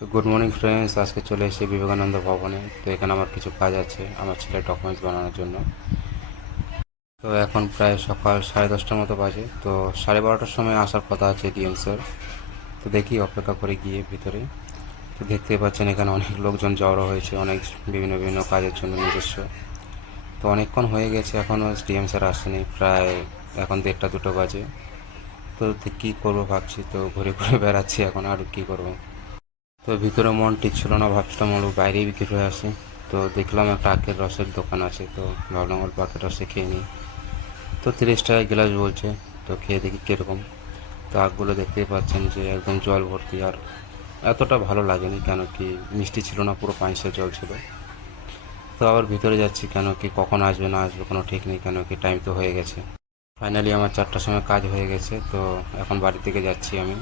তো good morning friends, আজকে চলে এসেছি বিবেকানন্দ ভবনে। তো এখানে আমার কিছু কাজ আছে আমার ছেলের ডকুমেন্টস বানানোর জন্য। তো এখন প্রায় সকাল 10:30টার মতো বাজে। তো 12:30টার সময় আসার কথা আছে ডিএম স্যার। তো দেখি, অপেক্ষা করে গিয়ে ভিতরে। তো দেখতে পাচ্ছেন এখানে অনেক লোকজন জড়ো হয়েছে, অনেক বিভিন্ন বিভিন্ন কাজের জন্য নিজস্ব। তো অনেকক্ষণ হয়ে গেছে, এখনও ডিএম স্যার আসেনি। প্রায় এখন 1:30-2টো বাজে। তো কী করবো ভাবছি, তো ঘুরে ঘুরে বেড়াচ্ছি এখন, আর কী করবো। তো ভিতরে মন টিকছিল না, ভাবছিলাম ওর বাইরেই বিক্রি হয়ে আসি। তো দেখলাম একটা আখের রসের দোকান আছে, তো ভাবলাম অল্প আখের রসে খেয়ে নিই। তো 30 টাকা গ্লাস বলছে। তো খেয়ে দেখি কীরকম। তো আখগুলো দেখতেই পাচ্ছেন যে একদম জল ভর্তি, আর এতটা ভালো লাগেনি, কেন কি মিষ্টি ছিল না, পুরো পানিসের জল ছিল। তো আবার ভিতরে যাচ্ছি, কেন কি কখন আসবে না আসবে কোনো ঠিক নেই, কেন কি টাইম তো হয়ে গেছে। ফাইনালি আমার 4টার সময় কাজ হয়ে গেছে। তো এখন বাড়ির দিকে যাচ্ছি আমি।